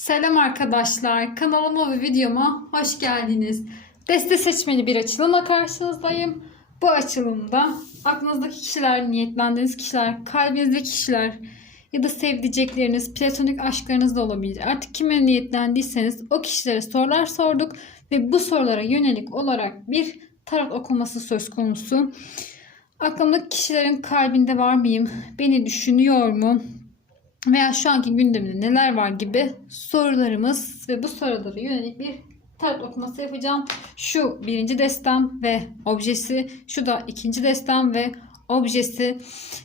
Selam arkadaşlar. Kanalıma ve videoma hoş geldiniz. Deste seçmeli bir açılımla karşınızdayım. Bu açılımda aklınızdaki kişiler, niyetlendiğiniz kişiler, kalbinizdeki kişiler ya da sevdicekleriniz, platonik aşklarınız da olabilir. Artık kime niyetlendiyseniz o kişilere sorular sorduk ve bu sorulara yönelik olarak bir tarot okuması söz konusu. Aklımdaki kişilerin kalbinde var mıyım? Beni düşünüyor mu? Veya şu anki gündeminde neler var gibi sorularımız ve bu sorulara yönelik bir tarot okuması yapacağım. Şu birinci destem ve objesi, şu da ikinci destem ve objesi.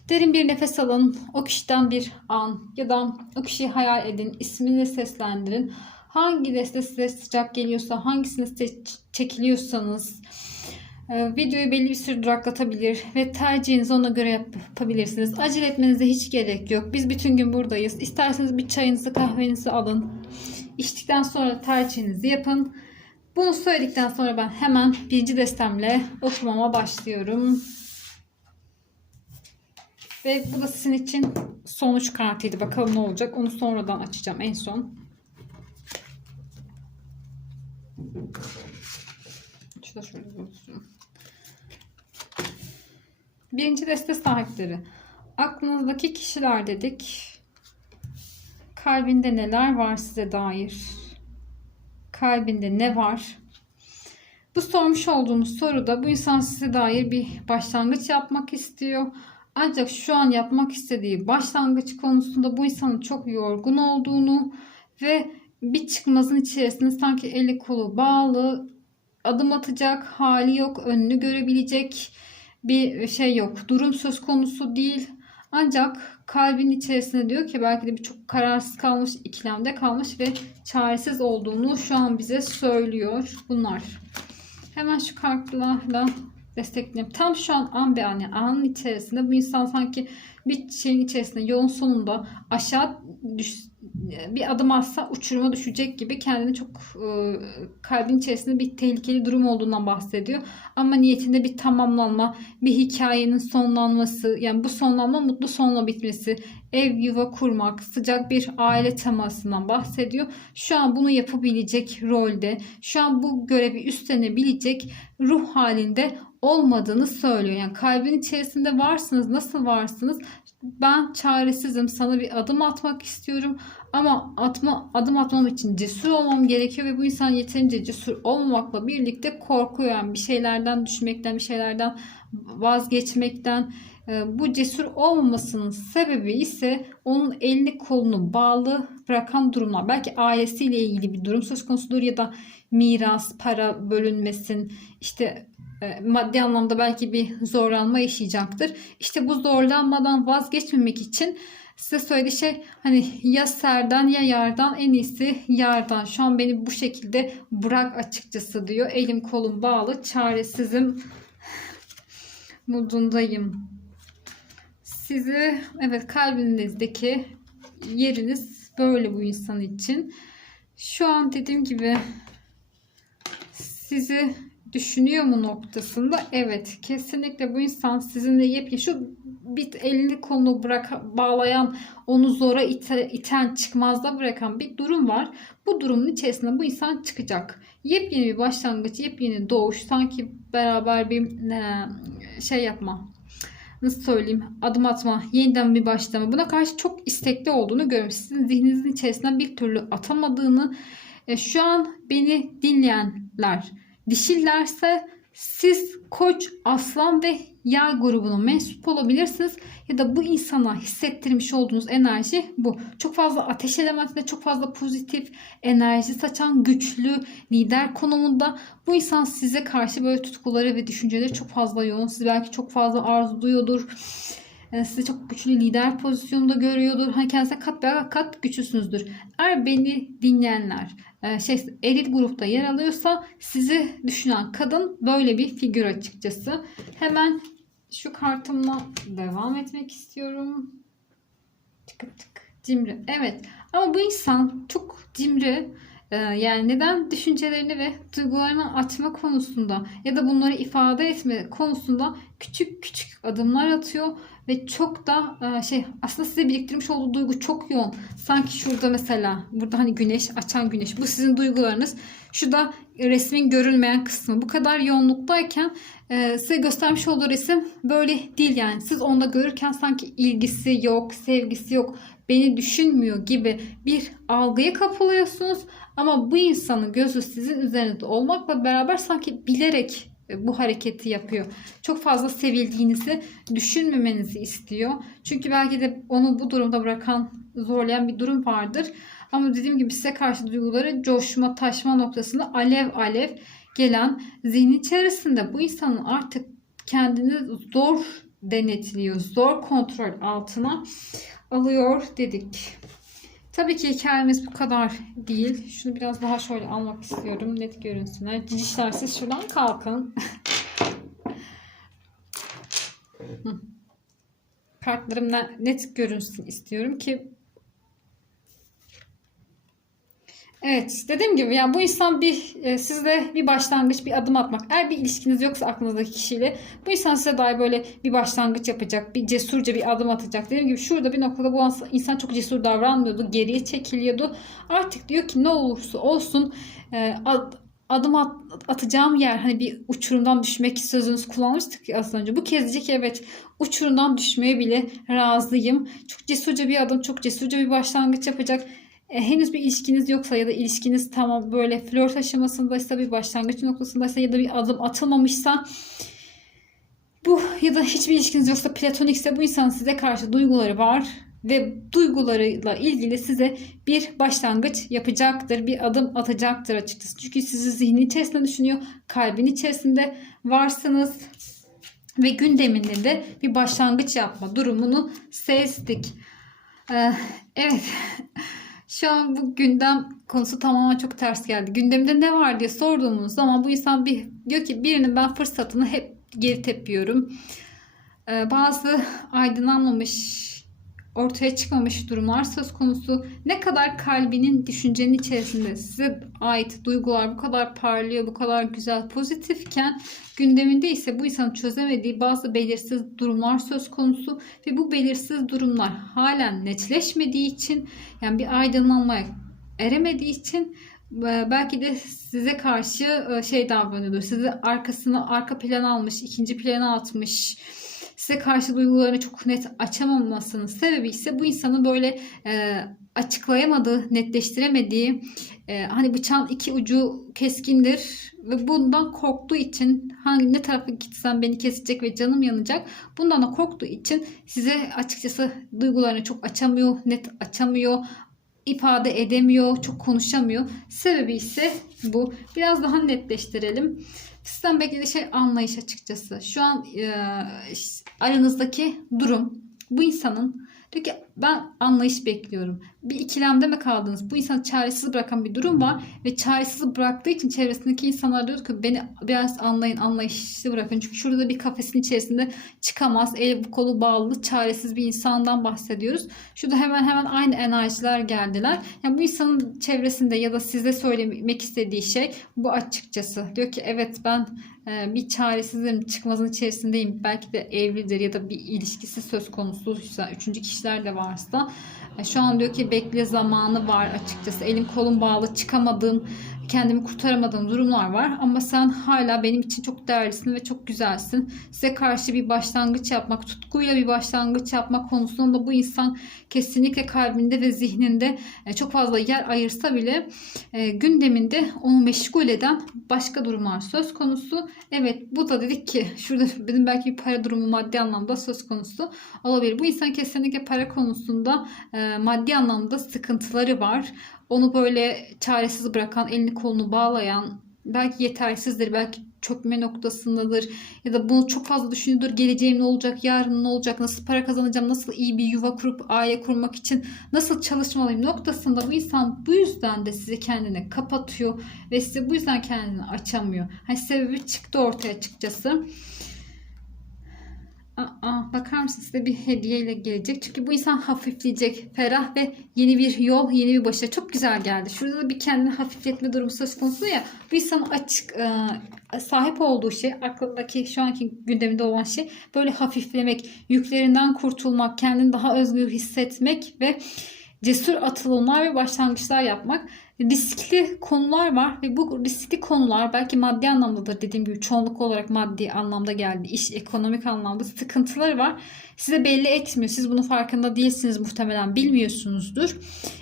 Derin bir nefes alın. O kişiden bir an ya da o kişiyi hayal edin. ismini seslendirin. Hangi deste size sıcak geliyorsa, hangisini çekiliyorsanız Videoyu belli bir süre duraklatabilir ve tercihinizi ona göre yapabilirsiniz. Acele etmenize hiç gerek yok. Biz bütün gün buradayız. İsterseniz bir çayınızı kahvenizi alın. İçtikten sonra tercihinizi yapın. Bunu söyledikten sonra ben hemen birinci destemle okumama başlıyorum. Ve bu da sizin için sonuç kartıydı. Bakalım ne olacak. Onu sonradan açacağım en son. Şu da şöyle dursun. Birinci deste sahipleri. Aklınızdaki kişiler dedik. Kalbinde neler var size dair? Kalbinde ne var? Bu sormuş olduğumuz soruda bu insan size dair bir başlangıç yapmak istiyor. Ancak şu an yapmak istediği başlangıç konusunda bu insanın çok yorgun olduğunu ve bir çıkmazın içerisinde sanki eli kolu bağlı adım atacak hali yok, önünü görebilecek bir şey yok. Durum söz konusu değil. Ancak kalbin içerisinde diyor ki belki de bir çok kararsız kalmış, ikilemde kalmış ve çaresiz olduğunu şu an bize söylüyor bunlar. Hemen şu kartlarla destekleyelim. Tam şu an an be an yani anın içerisinde bu insan sanki bir şeyin içerisinde yolun sonunda aşağı düş, bir adım atsa uçuruma düşecek gibi kendini çok e, kalbin içerisinde bir tehlikeli durum olduğundan bahsediyor. Ama niyetinde bir tamamlanma, bir hikayenin sonlanması, yani bu sonlanma mutlu sonla bitmesi, ev yuva kurmak, sıcak bir aile temasından bahsediyor. Şu an bunu yapabilecek rolde, şu an bu görevi üstlenebilecek ruh halinde olmadığını söylüyor. Yani kalbin içerisinde varsınız. Nasıl varsınız? Ben çaresizim. Sana bir adım atmak istiyorum. Ama atma, adım atmam için cesur olmam gerekiyor ve bu insan yeterince cesur olmamakla birlikte korkuyor. Yani bir şeylerden düşmekten, bir şeylerden vazgeçmekten. Ee, Bu cesur olmamasının sebebi ise onun elini kolunu bağlı bırakan durumlar. Belki ailesiyle ilgili bir durum söz konusudur ya da miras, para bölünmesin, işte e, maddi anlamda belki bir zorlanma yaşayacaktır. İşte bu zorlanmadan vazgeçmemek için size söylediği şey hani ya serden ya yardan en iyisi yardan. Şu an beni bu şekilde bırak açıkçası diyor. Elim kolum bağlı çaresizim modundayım. Sizi evet kalbinizdeki yeriniz böyle bu insan için. Şu an dediğim gibi sizi düşünüyor mu noktasında? Evet. Kesinlikle bu insan sizinle yepyeni şu bir elini kolunu bırak bağlayan onu zora ite, iten çıkmazda bırakan bir durum var. Bu durumun içerisinde bu insan çıkacak. Yepyeni bir başlangıç, yepyeni doğuş sanki beraber bir e, şey yapma nasıl söyleyeyim adım atma, yeniden bir başlama. Buna karşı çok istekli olduğunu görüyorum. Sizin zihninizin içerisinden bir türlü atamadığını e, şu an beni dinleyenler dişillerse siz koç, aslan ve yay grubuna mensup olabilirsiniz. Ya da bu insana hissettirmiş olduğunuz enerji bu. Çok fazla ateş elementinde çok fazla pozitif enerji saçan güçlü lider konumunda. Bu insan size karşı böyle tutkuları ve düşünceleri çok fazla yoğun. Siz belki çok fazla arzuluyordur. Yani sizi çok güçlü lider pozisyonunda görüyordur. Hani kendinize kat be kat güçlüsünüzdür. Eğer beni dinleyenler e, şey elit grupta yer alıyorsa sizi düşünen kadın böyle bir figür açıkçası. Hemen şu kartımla devam etmek istiyorum. Tık tık. Cimri. Evet. Ama bu insan çok cimri. Ee, Yani neden düşüncelerini ve duygularını açma konusunda ya da bunları ifade etme konusunda küçük küçük adımlar atıyor ve çok da e, şey aslında size biriktirmiş olduğu duygu çok yoğun. Sanki şurada mesela burada hani güneş açan güneş bu sizin duygularınız. Şu da resmin görülmeyen kısmı. Bu kadar yoğunluktayken e, size göstermiş olduğu resim böyle değil yani. Siz onda görürken sanki ilgisi yok, sevgisi yok, beni düşünmüyor gibi bir algıya kapılıyorsunuz. Ama bu insanın gözü sizin üzerinizde olmakla beraber sanki bilerek bu hareketi yapıyor. Çok fazla sevildiğinizi düşünmemenizi istiyor. Çünkü belki de onu bu durumda bırakan, zorlayan bir durum vardır. Ama dediğim gibi size karşı duyguları coşma, taşma noktasında alev alev gelen zihni içerisinde bu insanın artık kendini zor denetliyor, zor kontrol altına alıyor dedik. Tabii ki hikayemiz bu kadar değil. Şunu biraz daha şöyle almak istiyorum. Net görünsünler. Cicişler siz şuradan kalkın. Kartlarım ne- net görünsün istiyorum ki Evet dediğim gibi yani bu insan bir e, sizde bir başlangıç bir adım atmak. Eğer bir ilişkiniz yoksa aklınızdaki kişiyle bu insan size dair böyle bir başlangıç yapacak. Bir cesurca bir adım atacak. Dediğim gibi şurada bir noktada bu insan çok cesur davranmıyordu. Geriye çekiliyordu. Artık diyor ki ne olursa olsun e, ad- adım at- atacağım yer hani bir uçurumdan düşmek sözünüzü kullanmıştık ya az önce. Bu kez diyecek evet uçurumdan düşmeye bile razıyım. Çok cesurca bir adım, çok cesurca bir başlangıç yapacak. E, henüz bir ilişkiniz yoksa ya da ilişkiniz tamam böyle flört aşamasındaysa bir başlangıç noktasındaysa ya da bir adım atılmamışsa bu ya da hiçbir ilişkiniz yoksa platonikse bu insanın size karşı duyguları var ve duygularıyla ilgili size bir başlangıç yapacaktır, bir adım atacaktır açıkçası. Çünkü sizi zihni içerisinde düşünüyor, kalbin içerisinde varsınız ve gündeminde de bir başlangıç yapma durumunu sezdik. Ee, evet. Şu an bu gündem konusu tamamen çok ters geldi. Gündemde ne var diye sorduğumuz zaman bu insan bir diyor ki birinin ben fırsatını hep geri tepiyorum. Ee, bazı aydınlanmamış, ortaya çıkmamış durumlar söz konusu. Ne kadar kalbinin, düşüncenin içerisinde size ait duygular bu kadar parlıyor, bu kadar güzel, pozitifken gündeminde ise bu insanın çözemediği bazı belirsiz durumlar söz konusu ve bu belirsiz durumlar halen netleşmediği için yani bir aydınlanmaya eremediği için e, belki de size karşı e, şey davranıyordur. Sizi arkasını arka plana almış, ikinci plana atmış size karşı duygularını çok net açamamasının sebebi ise bu insanın böyle e, açıklayamadığı, netleştiremediği e, hani bıçağın iki ucu keskindir ve bundan korktuğu için hangi ne tarafa gitsem beni kesecek ve canım yanacak. Bundan da korktuğu için size açıkçası duygularını çok açamıyor, net açamıyor ifade edemiyor, çok konuşamıyor. Sebebi ise bu. Biraz daha netleştirelim. Sizden beklediği şey anlayış açıkçası. Şu an e, aranızdaki durum bu insanın diyor ki ben anlayış bekliyorum. Bir ikilemde mi kaldınız? Bu insanı çaresiz bırakan bir durum var ve çaresiz bıraktığı için çevresindeki insanlar diyor ki beni biraz anlayın, anlayışlı bırakın. Çünkü şurada da bir kafesin içerisinde çıkamaz, el kolu bağlı, çaresiz bir insandan bahsediyoruz. Şurada hemen hemen aynı enerjiler geldiler. Yani bu insanın çevresinde ya da size söylemek istediği şey bu açıkçası. Diyor ki evet ben e, bir çaresizim, çıkmazın içerisindeyim. Belki de evlidir ya da bir ilişkisi söz konusuysa, üçüncü kişiler de varsa. E, Şu an diyor ki bekle zamanı var açıkçası. Elim kolum bağlı, çıkamadığım, kendimi kurtaramadığım durumlar var. Ama sen hala benim için çok değerlisin ve çok güzelsin. Size karşı bir başlangıç yapmak, tutkuyla bir başlangıç yapmak konusunda bu insan kesinlikle kalbinde ve zihninde e, çok fazla yer ayırsa bile e, gündeminde onu meşgul eden başka durumlar söz konusu. Evet bu da dedik ki şurada benim belki bir para durumu maddi anlamda söz konusu olabilir. Bu insan kesinlikle para konusunda e, maddi anlamda sıkıntıları var. Onu böyle çaresiz bırakan, elini kolunu bağlayan, belki yetersizdir, belki çökme noktasındadır ya da bunu çok fazla düşünüyordur. Geleceğim ne olacak, yarın ne olacak, nasıl para kazanacağım, nasıl iyi bir yuva kurup aile kurmak için nasıl çalışmalıyım noktasında bu insan bu yüzden de sizi kendine kapatıyor ve size bu yüzden kendini açamıyor. Hani sebebi çıktı ortaya açıkçası. Aa, bakar mısınız size bir hediyeyle gelecek. Çünkü bu insan hafifleyecek. Ferah ve yeni bir yol, yeni bir başarı. Çok güzel geldi. Şurada da bir kendini hafifletme durumu söz konusu ya. Bu insanın açık e, sahip olduğu şey, aklındaki şu anki gündeminde olan şey böyle hafiflemek, yüklerinden kurtulmak, kendini daha özgür hissetmek ve cesur atılımlar ve başlangıçlar yapmak. Riskli konular var ve bu riskli konular belki maddi anlamdadır dediğim gibi çoğunluk olarak maddi anlamda geldi. İş ekonomik anlamda sıkıntıları var. Size belli etmiyor. Siz bunun farkında değilsiniz muhtemelen bilmiyorsunuzdur.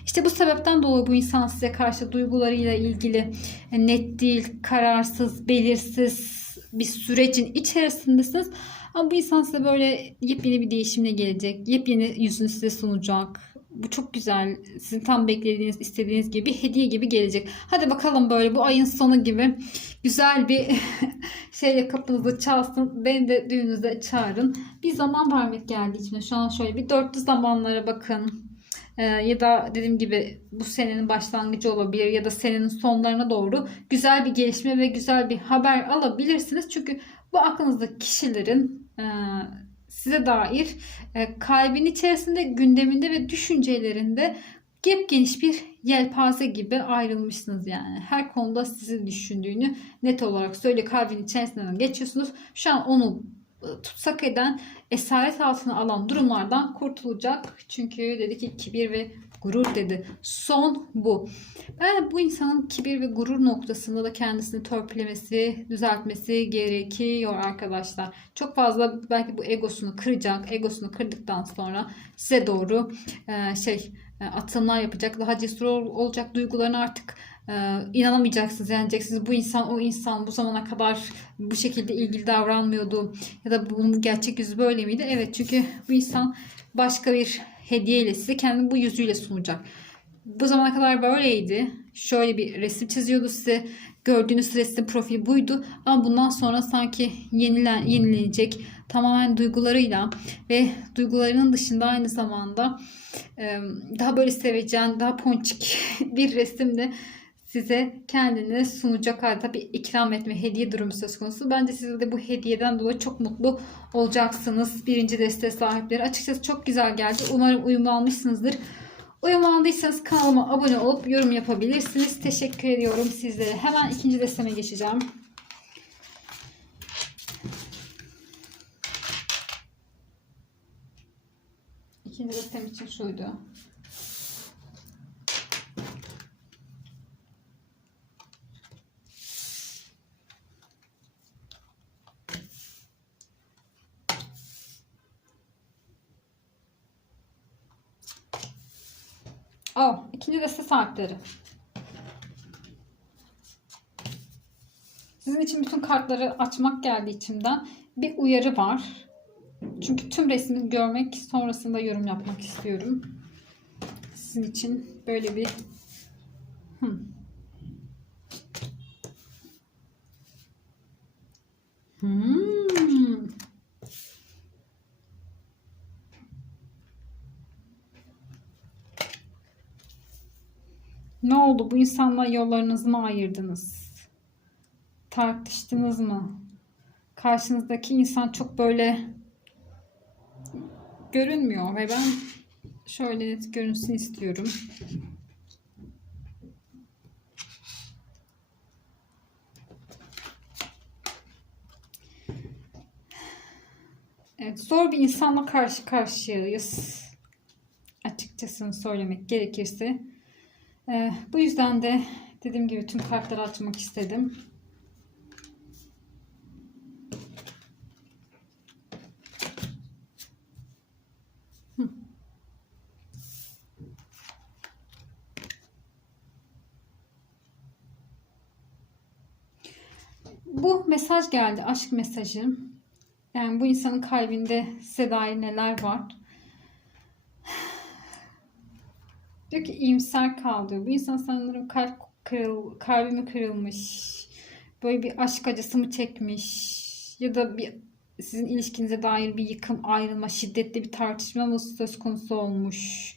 İşte bu sebepten dolayı bu insan size karşı duygularıyla ilgili e, net değil, kararsız, belirsiz bir sürecin içerisindesiniz. Ama bu insan size böyle yepyeni bir değişimle gelecek. Yepyeni yüzünü size sunacak. Bu çok güzel. Sizin tam beklediğiniz, istediğiniz gibi hediye gibi gelecek. Hadi bakalım böyle bu ayın sonu gibi güzel bir şeyle kapınızı çalsın. Beni de düğününüzde çağırın. Bir zaman vermek geldi içime. Şu an şöyle bir dörtlü zamanlara bakın. Ee, ya da dediğim gibi bu senenin başlangıcı olabilir ya da senenin sonlarına doğru güzel bir gelişme ve güzel bir haber alabilirsiniz. Çünkü bu aklınızdaki kişilerin e, size dair e, kalbin içerisinde, gündeminde ve düşüncelerinde geniş bir yelpaze gibi ayrılmışsınız yani. Her konuda sizi düşündüğünü net olarak söyle kalbin içerisinden geçiyorsunuz. Şu an onu e, tutsak eden, esaret altına alan durumlardan kurtulacak. Çünkü dedi ki kibir ve gurur dedi. Son bu. Ben bu insanın kibir ve gurur noktasında da kendisini törpülemesi, düzeltmesi gerekiyor arkadaşlar. Çok fazla belki bu egosunu kıracak. Egosunu kırdıktan sonra size doğru e, şey e, atımlar yapacak. Daha cesur olacak. Duygularını artık e, inanamayacaksınız. Yani bu insan o insan bu zamana kadar bu şekilde ilgili davranmıyordu. Ya da bunun gerçek yüzü böyle miydi? Evet çünkü bu insan başka bir hediyeyle size kendini bu yüzüyle sunacak. Bu zamana kadar böyleydi. Şöyle bir resim çiziyordu size. Gördüğünüz resim profili buydu. Ama bundan sonra sanki yenilen, yenilenecek tamamen duygularıyla ve duygularının dışında aynı zamanda daha böyle sevecen, daha ponçik bir resimle size kendini sunacak halde bir ikram etme hediye durumu söz konusu. Bence siz de bu hediyeden dolayı çok mutlu olacaksınız. Birinci deste sahipleri. Açıkçası çok güzel geldi. Umarım uyumlu almışsınızdır. Uyum aldıysanız kanalıma abone olup yorum yapabilirsiniz. Teşekkür ediyorum sizlere. Hemen ikinci desteme geçeceğim. İkinci destem için şuydu. Deste sahipleri. Sizin için bütün kartları açmak geldi içimden. Bir uyarı var. Çünkü tüm resmi görmek sonrasında yorum yapmak istiyorum. Sizin için böyle bir hmm. Hmm. Ne oldu? Bu insanla yollarınızı mı ayırdınız? Tartıştınız mı? Karşınızdaki insan çok böyle görünmüyor ve ben şöyle net görünsün istiyorum. Evet, zor bir insanla karşı karşıyayız. Açıkçası söylemek gerekirse. Ee, bu yüzden de dediğim gibi tüm kartları açmak istedim. Bu mesaj geldi. Aşk mesajı. Yani bu insanın kalbinde size dair neler var? Diyor ki iyimser kal. Bu insan sanırım kalp kırıl, kalbi mi kırılmış? Böyle bir aşk acısı mı çekmiş? Ya da bir sizin ilişkinize dair bir yıkım, ayrılma, şiddetli bir tartışma mı söz konusu olmuş?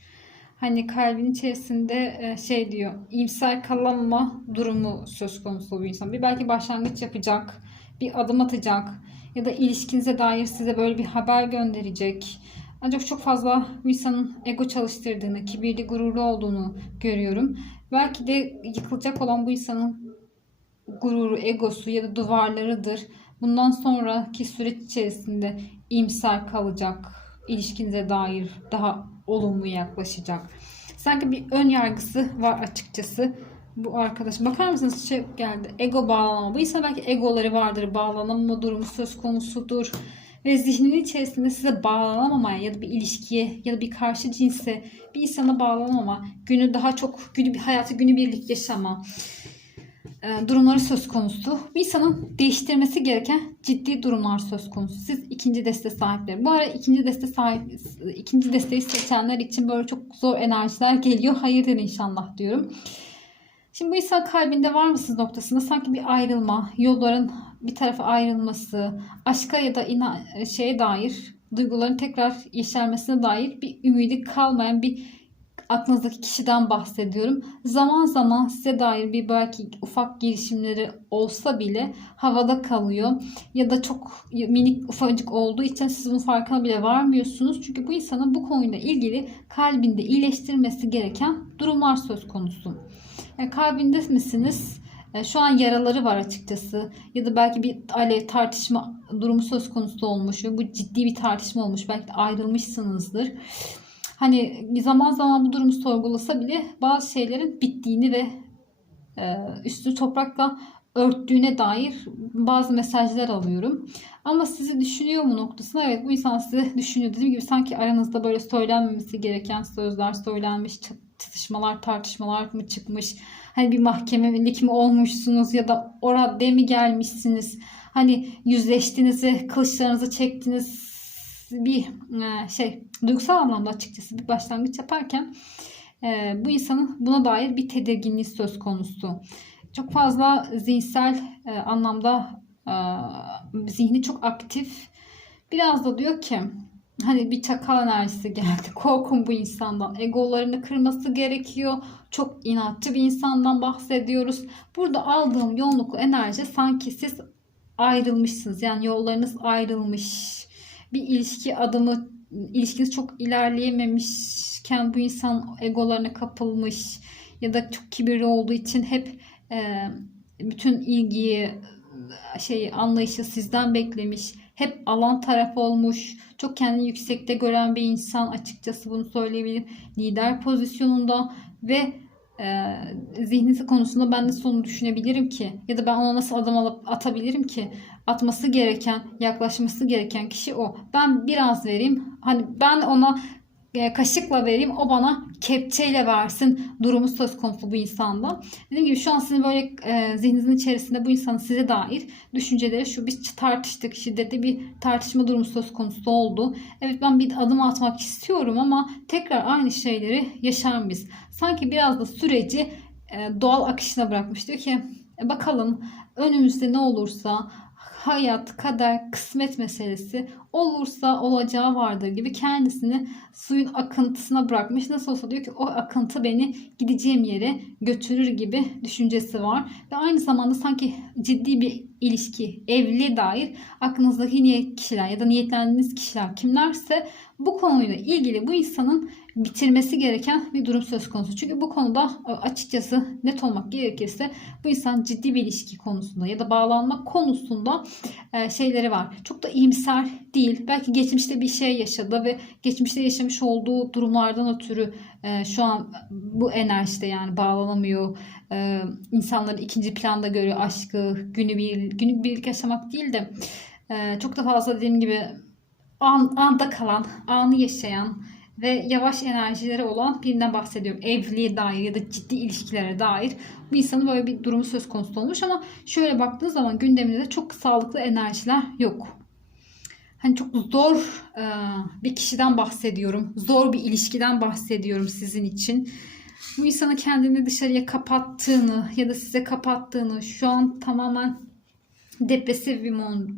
Hani kalbin içerisinde e, şey diyor, iyimser kalamama durumu söz konusu bu insan. Bir belki başlangıç yapacak bir adım atacak ya da ilişkinize dair size böyle bir haber gönderecek. Ancak çok fazla bu insanın ego çalıştırdığını, kibirli, gururlu olduğunu görüyorum. Belki de yıkılacak olan bu insanın gururu, egosu ya da duvarlarıdır. Bundan sonraki süreç içerisinde imsar kalacak, ilişkinize dair daha olumlu yaklaşacak. Sanki bir ön yargısı var açıkçası bu arkadaş. Bakar mısınız şey geldi. Ego bağlanma. Bu insan belki egoları vardır. Bağlanamama durumu söz konusudur. Ve zihninin içerisinde size bağlanamamaya ya da bir ilişkiye ya da bir karşı cinse bir insana bağlanamama, günü daha çok günü bir hayatı günübirlik yaşama e, durumları söz konusu. Bir insanın değiştirmesi gereken ciddi durumlar söz konusu. Siz ikinci deste sahipleri. Bu ara ikinci deste sahip ikinci desteği seçenler için böyle çok zor enerjiler geliyor. Hayırdır inşallah diyorum. Şimdi bu insan kalbinde var mısınız noktasında sanki bir ayrılma, yolların bir tarafa ayrılması, aşka ya da ina şeye dair duyguların tekrar yeşermesine dair bir ümidi kalmayan bir aklınızdaki kişiden bahsediyorum. Zaman zaman size dair bir belki ufak girişimleri olsa bile havada kalıyor. Ya da çok minik ufacık olduğu için siz bunun farkına bile varmıyorsunuz. Çünkü bu insanın bu konuyla ilgili kalbinde iyileştirmesi gereken durumlar söz konusu. Yani kalbinde misiniz? E, Şu an yaraları var açıkçası. Ya da belki bir alev tartışma durumu söz konusu olmuş bu ciddi bir tartışma olmuş. Belki de ayrılmışsınızdır. Hani zaman zaman bu durumu sorgulasa bile bazı şeylerin bittiğini ve e, üstü toprakla örttüğüne dair bazı mesajlar alıyorum. Ama sizi düşünüyor mu noktasına? Evet bu insan sizi düşünüyor. Dediğim gibi sanki aranızda böyle söylenmemesi gereken sözler söylenmiş, çatışmalar, tartışmalar mı çıkmış? Hani bir mahkemelik mi olmuşsunuz ya da o raddeye mi gelmişsiniz? Hani yüzleştiniz ve kılıçlarınızı çektiniz bir e, şey duygusal anlamda açıkçası bir başlangıç yaparken e, bu insanın buna dair bir tedirginliği söz konusu. Çok fazla zihinsel e, anlamda zihni çok aktif. Biraz da diyor ki hani bir çakal enerjisi geldi. Korkun bu insandan. Egolarını kırması gerekiyor. Çok inatçı bir insandan bahsediyoruz. Burada aldığım yoğunluklu enerji sanki siz ayrılmışsınız. Yani yollarınız ayrılmış. Bir ilişki adımı ilişkiniz çok ilerleyememişken bu insan egolarına kapılmış ya da çok kibirli olduğu için hep e, bütün ilgiyi şey anlayışı sizden beklemiş. Hep alan taraf olmuş. Çok kendini yüksekte gören bir insan açıkçası bunu söyleyebilirim. Lider pozisyonunda ve e, zihnisi konusunda ben nasıl onu düşünebilirim ki? Ya da ben ona nasıl adım alıp atabilirim ki? Atması gereken, yaklaşması gereken kişi o. Ben biraz vereyim. Hani ben ona kaşıkla vereyim o bana kepçeyle versin durumu söz konusu bu insanda. Dediğim gibi şu an sizin böyle e, zihninizin içerisinde bu insanın size dair düşünceleri şu biz tartıştık şiddetli bir tartışma durumu söz konusu oldu. Evet ben bir adım atmak istiyorum ama tekrar aynı şeyleri yaşar mıyız? Sanki biraz da süreci e, doğal akışına bırakmış. Diyor ki e, bakalım önümüzde ne olursa hayat, kader, kısmet meselesi olursa olacağı vardır gibi kendisini suyun akıntısına bırakmış. Nasıl olsa diyor ki o akıntı beni gideceğim yere götürür gibi düşüncesi var. Ve aynı zamanda sanki ciddi bir ilişki, evliliğe dair aklınızdaki niyet kişiler ya da niyetlendiğiniz kişiler kimlerse bu konuyla ilgili bu insanın bitirmesi gereken bir durum söz konusu. Çünkü bu konuda e, açıkçası net olmak gerekirse bu insan ciddi bir ilişki konusunda ya da bağlanma konusunda e, şeyleri var. Çok da iyimser değil. Belki geçmişte bir şey yaşadı ve geçmişte yaşamış olduğu durumlardan ötürü e, şu an bu enerjide yani bağlanamıyor. İnsanları ikinci planda görüyor aşkı, günü bir günü birlik yaşamak değil de çok da fazla dediğim gibi an, anda kalan, anı yaşayan ve yavaş enerjileri olan birinden bahsediyorum. Evliliğe dair ya da ciddi ilişkilere dair bu insanın böyle bir durumu söz konusu olmuş ama şöyle baktığınız zaman gündeminde de çok sağlıklı enerjiler yok. Hani çok zor e, bir kişiden bahsediyorum. Zor bir ilişkiden bahsediyorum sizin için. Bu insanı kendini dışarıya kapattığını ya da size kapattığını şu an tamamen depresif bir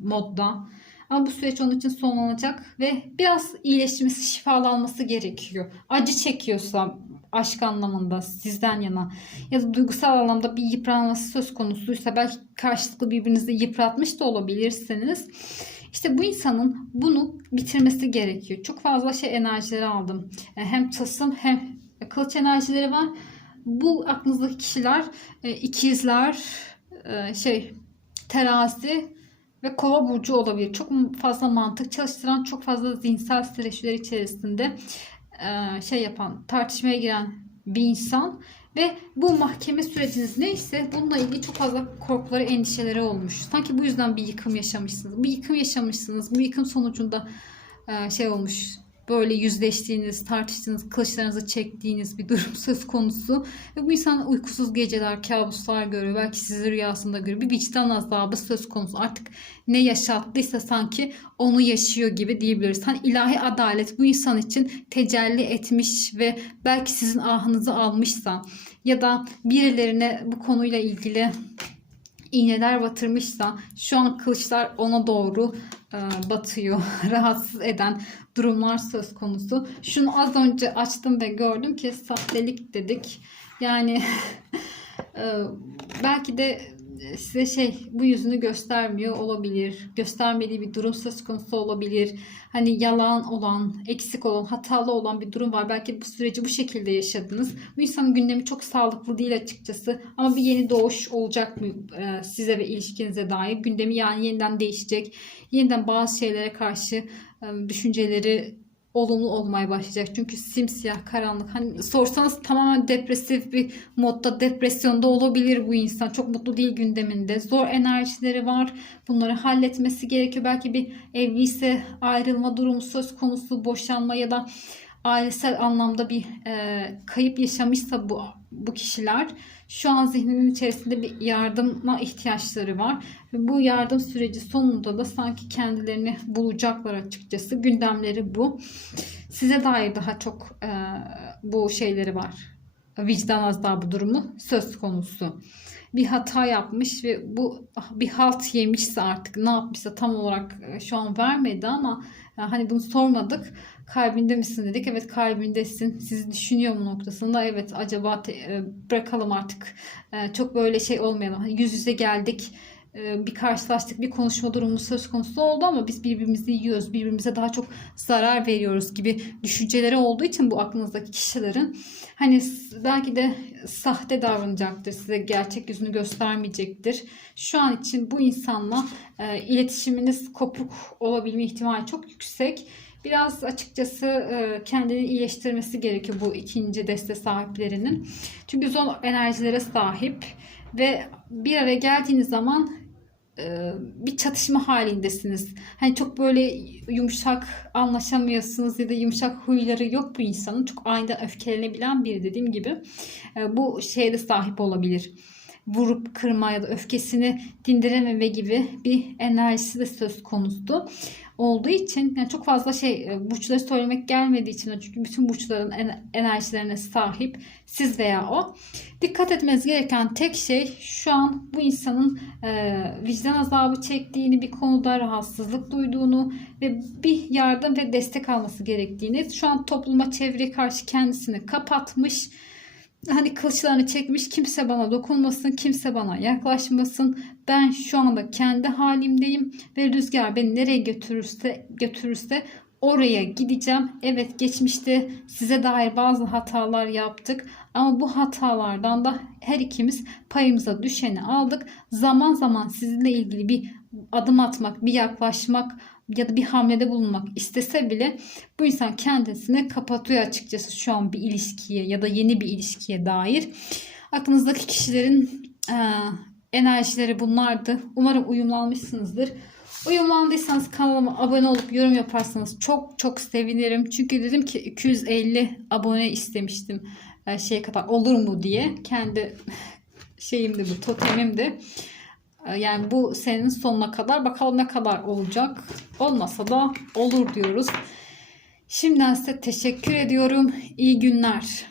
modda ama bu süreç onun için sonlanacak ve biraz iyileşmesi, şifalanması gerekiyor. Acı çekiyorsa aşk anlamında sizden yana ya da duygusal anlamda bir yıpranması söz konusuysa belki karşılıklı birbirinizi yıpratmış da olabilirsiniz. İşte bu insanın bunu bitirmesi gerekiyor. Çok fazla şey enerjileri aldım. E, Hem tasım hem kılıç enerjileri var. Bu aklınızdaki kişiler e, ikizler, e, şey terazi ve kova burcu olabilir. Çok fazla mantık çalıştıran, çok fazla zihinsel streçler içerisinde şey yapan, tartışmaya giren bir insan ve bu mahkeme süreciniz neyse bununla ilgili çok fazla korkuları, endişeleri olmuş. Sanki bu yüzden bir yıkım yaşamışsınız. Bir yıkım yaşamışsınız. Bu yıkım sonucunda e, şey olmuş. Böyle yüzleştiğiniz, tartıştığınız, kılıçlarınızı çektiğiniz bir durum söz konusu. Ve bu insan uykusuz geceler, kabuslar görüyor. Belki sizi rüyasında görüyor. Bir vicdan azabı söz konusu. Artık ne yaşattıysa sanki onu yaşıyor gibi diyebiliriz. Hani ilahi adalet bu insan için tecelli etmiş ve belki sizin ahınızı almışsa ya da birilerine bu konuyla ilgili iğneler batırmışsa şu an kılıçlar ona doğru batıyor. Rahatsız eden durumlar söz konusu. Şunu az önce açtım ve gördüm ki sahtelik dedik. Yani e, belki de size şey bu yüzünü göstermiyor olabilir. Göstermediği bir durum söz konusu olabilir. Hani yalan olan, eksik olan, hatalı olan bir durum var. Belki bu süreci bu şekilde yaşadınız. Bu insanın gündemi çok sağlıklı değil açıkçası. Ama bir yeni doğuş olacak mı e, size ve ilişkinize dair? Gündemi yani yeniden değişecek. Yeniden bazı şeylere karşı e, düşünceleri olumlu olmaya başlayacak. Çünkü simsiyah, karanlık. Hani sorsanız tamamen depresif bir modda, depresyonda olabilir bu insan. Çok mutlu değil gündeminde. Zor enerjileri var. Bunları halletmesi gerekiyor. Belki bir evliyse ayrılma durumu söz konusu, boşanma ya da ailesel anlamda bir e, kayıp yaşamışsa bu bu kişiler şu an zihninin içerisinde bir yardıma ihtiyaçları var. Ve bu yardım süreci sonunda da sanki kendilerini bulacaklar açıkçası. Gündemleri bu. Size dair daha çok e, bu şeyleri var. Vicdan azabı durumu söz konusu. Bir hata yapmış ve bu bir halt yemişse artık ne yapmışsa tam olarak e, şu an vermedi ama e, hani bunu sormadık kalbinde misin dedik. Evet kalbindesin. Sizi düşünüyor mu noktasında. Evet acaba te, e, bırakalım artık. E, çok böyle şey olmayalım. Hani yüz yüze geldik. E, bir karşılaştık. Bir konuşma durumu söz konusu oldu ama biz birbirimizi yiyoruz. Birbirimize daha çok zarar veriyoruz gibi düşünceleri olduğu için bu aklınızdaki kişilerin hani belki de sahte davranacaktır. Size gerçek yüzünü göstermeyecektir. Şu an için bu insanla iletişiminiz kopuk olabilme ihtimali çok yüksek. Biraz açıkçası e, kendini iyileştirmesi gerekiyor bu ikinci deste sahiplerinin. Çünkü zor enerjilere sahip ve bir araya geldiğiniz zaman e, bir çatışma halindesiniz. Hani çok böyle yumuşak anlaşamıyorsunuz ya da yumuşak huyları yok bu insanın. Çok aniden öfkelenebilen biri dediğim gibi. E, bu şeyde sahip olabilir vurup kırma ya da öfkesini dindirememe gibi bir enerjisi de söz konusu olduğu için yani çok fazla şey e, burçları söylemek gelmediği için çünkü bütün burçların enerjilerine sahip siz veya o. Dikkat etmeniz gereken tek şey şu an bu insanın e, vicdan azabı çektiğini, bir konuda rahatsızlık duyduğunu ve bir yardım ve destek alması gerektiğini, şu an topluma, çevreye karşı kendisini kapatmış hani kılıçlarını çekmiş kimse bana dokunmasın, kimse bana yaklaşmasın. Ben şu anda kendi halimdeyim ve rüzgar beni nereye götürürse götürürse oraya gideceğim. Evet geçmişte size dair bazı hatalar yaptık ama bu hatalardan da her ikimiz payımıza düşeni aldık. Zaman zaman sizinle ilgili bir adım atmak, bir yaklaşmak ya da bir hamlede bulunmak istese bile bu insan kendisini kapatıyor açıkçası şu an bir ilişkiye ya da yeni bir ilişkiye dair. Aklınızdaki kişilerin e, enerjileri bunlardı. Umarım uyumlanmışsınızdır. Uyumlandıysanız kanalıma abone olup yorum yaparsanız çok çok sevinirim. Çünkü dedim ki 250 abone istemiştim e, şeye kadar olur mu diye. Kendi şeyimdi bu totemimdi. Ee, yani bu senenin sonuna kadar bakalım ne kadar olacak. Olmasa da olur diyoruz. Şimdiden size teşekkür ediyorum. İyi günler.